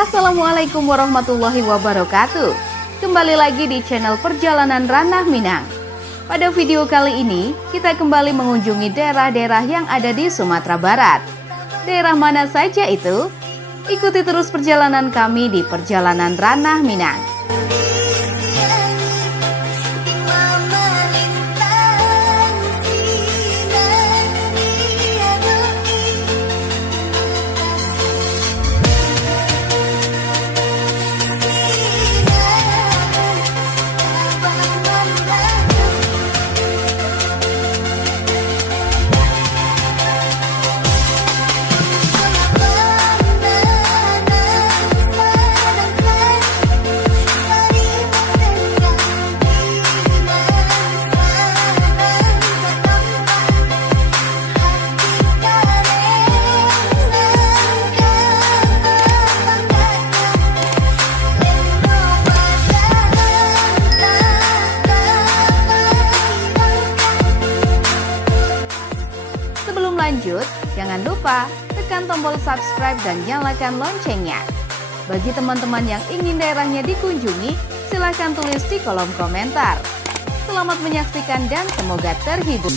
Assalamualaikum warahmatullahi wabarakatuh. Kembali lagi di channel Perjalanan Ranah Minang. Pada video kali ini, kita kembali mengunjungi daerah-daerah yang ada di Sumatera Barat. Daerah mana saja itu? Ikuti terus perjalanan kami di Perjalanan Ranah Minang. Lanjut, jangan lupa tekan tombol subscribe dan nyalakan loncengnya. Bagi teman-teman yang ingin daerahnya dikunjungi, silahkan tulis di kolom komentar. Selamat menyaksikan dan semoga terhibur.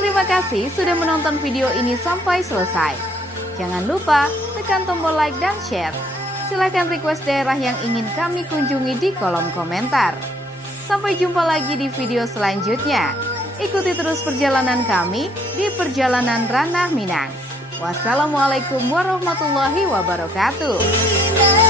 Terima kasih sudah menonton video ini sampai selesai. Jangan lupa tekan tombol like dan share. Silahkan request daerah yang ingin kami kunjungi di kolom komentar. Sampai jumpa lagi di video selanjutnya. Ikuti terus perjalanan kami di Perjalanan Ranah Minang. Wassalamualaikum warahmatullahi wabarakatuh.